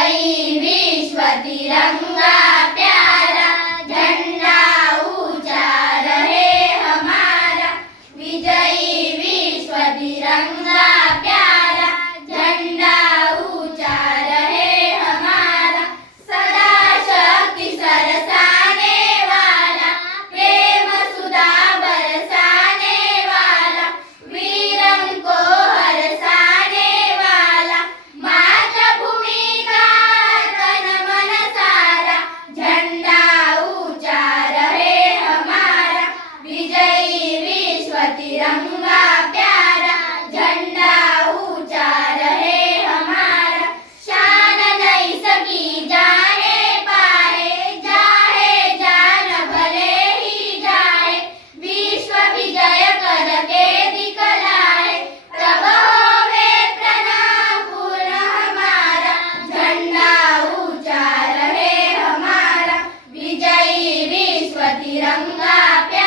विजयी विश्व तिरंगा प्यारा, झंडा ऊंचा रहे हमारा। विजयी विश्व तिरंगा प्यारा, झंडा ऊंचा रहे हमारा। सदा शक्ति सरसाने वाला, प्रेम सुधा बरसाने वाला, वीरन को हरसाने वाला, मातृभूमि का तन मन सारा। झंडा ऊंचा रहे हमारा, विजयी विश्व तिरंगा प्यारा, झंडा ऊंचा रहे हमारा। शान नहीं सकी जाने पाए, जाए जान भले ही जाए, विश्व विजय करके दिखलाए, तब होवे प्रणाम पूर्ण हमारा। झंडा ऊंचा रहे हमारा, विजयी विश्व तिरंगा प्यारा।